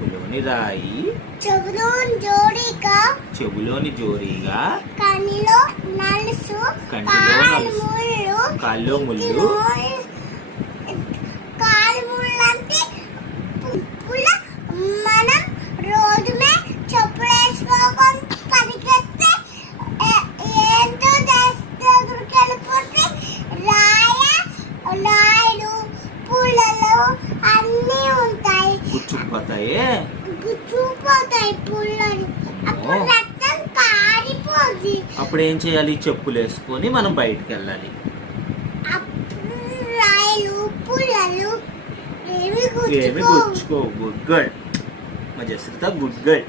కప్పులోని రాయి చెవులోని జోరీగా కంటిలో నలుసు కాళ్ళు ముళ్ళు కాలు ముళ్ళంటే మనం రోజుమే చెప్పులు వేసుకోకుండా పరిగెత్తే ఏంటో దగ్గరికి వెళ్ళిపోతే రాయలు పుల్లలు అన్నీ ఉంటాయి, గుచ్చుకుపోతాయి పుల్లలు. అప్పుడు రక్తం కారిపోద్ది. అప్పుడు ఏం చేయాలి? చెప్పులు వేసుకొని మనం బయటికి వెళ్ళాలి. రాయలు పుల్లలు ఏమి గుచ్చుకో. Good girl. మా జస్రిత గుడ్ గర్ల్.